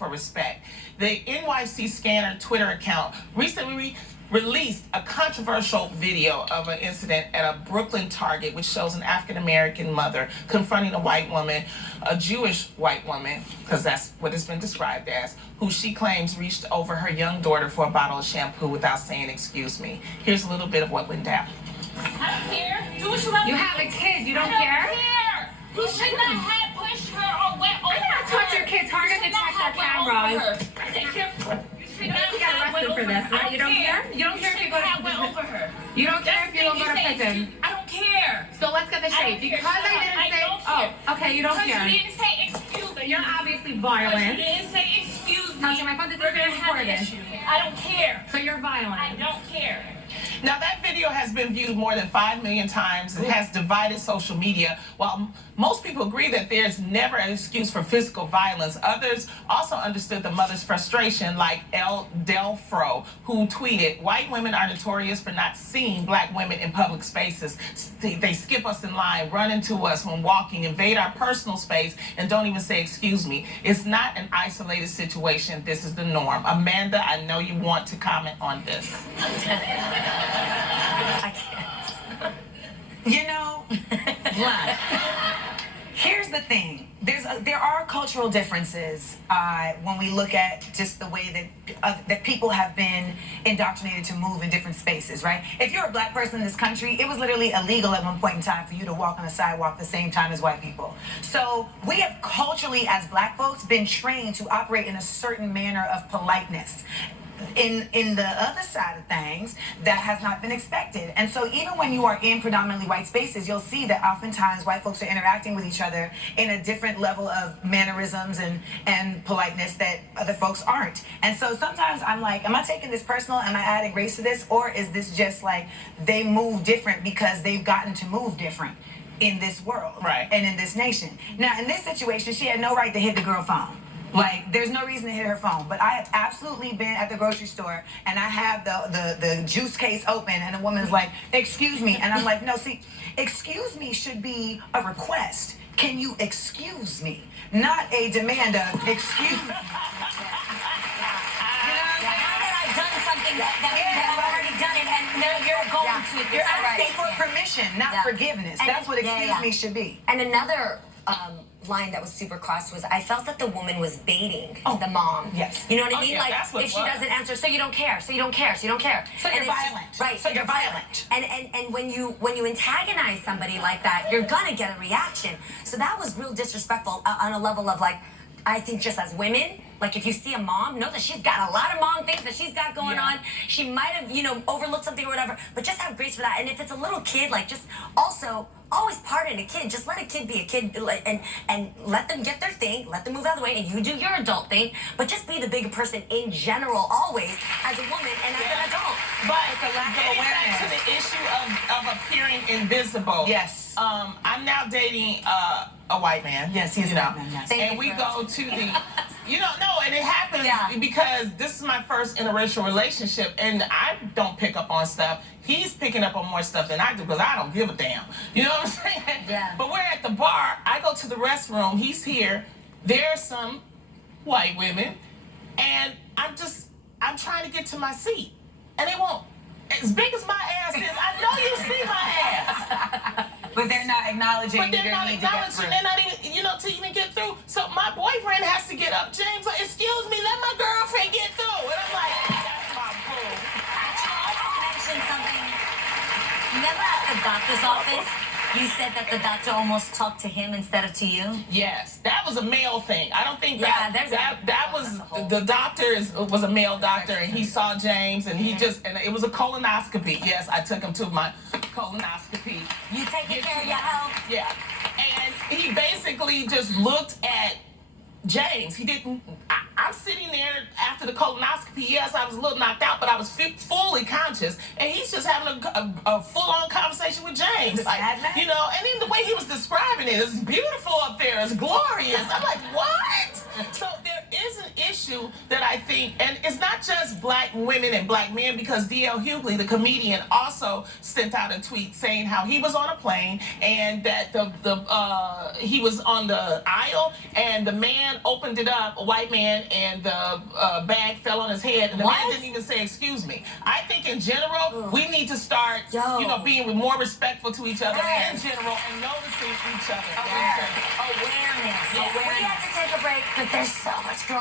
for respect. The NYC Scanner Twitter account recently released a controversial video of an incident at a Brooklyn Target, which shows an African-American mother confronting a white woman, a Jewish white woman, because that's what it's been described as, who she claims reached over her young daughter for a bottle of shampoo without saying, "Excuse me." Here's a little bit of what went down. I don't care. Do what you want. You have a kid. You don't care? I don't care. You should not have pushed her or went over her. I'm gonna touch your kids. Target to check their cameras. You got arrested for this, right? You don't care? You don't care if you go to went over her. You don't care if you don't go to prison. I don't care. So let's get this straight. Because I didn't say, oh, okay, you don't care. Because you didn't say excuse me. You're obviously You violent. didn't say excuse me. Touching my phone, this is We're gonna have an recorded. issue. I don't care. So you're I violent. don't care. Now, that video has been viewed more than 5 million times. It has divided social media. While most people agree that there's never an excuse for physical violence, others also understood the mother's frustration, like El Delfro, who tweeted, "White women are notorious for not seeing black women in public spaces. They skip us in line, run into us when walking, invade our personal space, and don't even say excuse me. It's not an isolated situation. This is the norm." Amanda, I know you want to comment on this. I can't. You know, Vlad, here's the thing. There are cultural differences when we look at just the way that people have been indoctrinated to move in different spaces, right? If you're a black person in this country, it was literally illegal at one point in time for you to walk on the sidewalk the same time as white people. So we have culturally, as black folks, been trained to operate in a certain manner of politeness. In the other side of things, that has not been expected. And so even when you are in predominantly white spaces, you'll see that oftentimes white folks are interacting with each other in a different level of mannerisms and politeness that other folks aren't. And so sometimes I'm like, am I taking this personal? Am I adding race to this? Or is this just like they move different because they've gotten to move different in this world, right, and in this nation? Now, in this situation, she had no right to hit the girl phone. Like, there's no reason to hit her phone. But I have absolutely been at the grocery store, and I have the juice case open, and a woman's like, "Excuse me." And I'm like, no, see, excuse me should be a request. Can you excuse me? Not a demand of excuse me. Now that I've done something that I've already done it, and now you're going to it. You're asking for permission, not forgiveness. And that's what excuse me should be. And another line that was super cross was, I felt that the woman was baiting the mom. Yes. You know what I mean? Yeah, like, that's what if it she was. doesn't answer, so you don't care, so you don't care, so you don't care. So and you're it's violent. Right. So you're violent. And when you antagonize somebody like that, you're gonna get a reaction. So that was real disrespectful on a level of, like, I think just as women, like, if you see a mom, know that she's got a lot of mom things that she's got going on. She might have, overlooked something or whatever, but just have grace for that. And if it's a little kid, like, just also always pardon a kid. Just let a kid be a kid, and let them get their thing, let them move out of the way, and you do your adult thing. But just be the bigger person in general, always, as a woman and as an adult. But it's a lack of getting back awareness. to the issue of appearing invisible. Yes. I'm now dating a white man. Yes, he's a white man, yes. And we go to the, and it happens because this is my first interracial relationship, and I don't pick up on stuff. He's picking up on more stuff than I do because I don't give a damn. You know what I'm saying? Yeah. But we're at the bar. I go to the restroom. He's here. There are some white women, and I'm trying to get to my seat, and they won't. As big as my ass is, I know you see my ass. But they're not acknowledging. But they're not acknowledging. They're not even, to even get through. So my boyfriend has to get up. James, like, excuse me, let my girlfriend get through. And I'm like, that's my boo. You also mentioned something. Remember at the doctor's office, you said that the doctor almost talked to him instead of to you? Yes, that was a male thing. I don't think that was the doctor was a male doctor, and he saw James, and and it was a colonoscopy. Yes, I took him to my colonoscopy. You taking care of your health? Yeah, and he basically just looked at James. He didn't. I'm sitting there after the colonoscopy. Yes, I was a little knocked out, but I was fully conscious. And he's just having a full-on conversation with James. Like, and then the way he was describing it is beautiful up there. It's glorious. I'm like, what? So there is an issue that I think, and it's not just black women and black men, because D.L. Hughley, the comedian, also sent out a tweet saying how he was on a plane and that he was on the aisle and the man opened it up, a white man, and the bag fell on his head, and the man didn't even say excuse me. I think in general we need to start, being more respectful to each other in general and noticing each other. Awareness. We have to take a break, but there's so much girl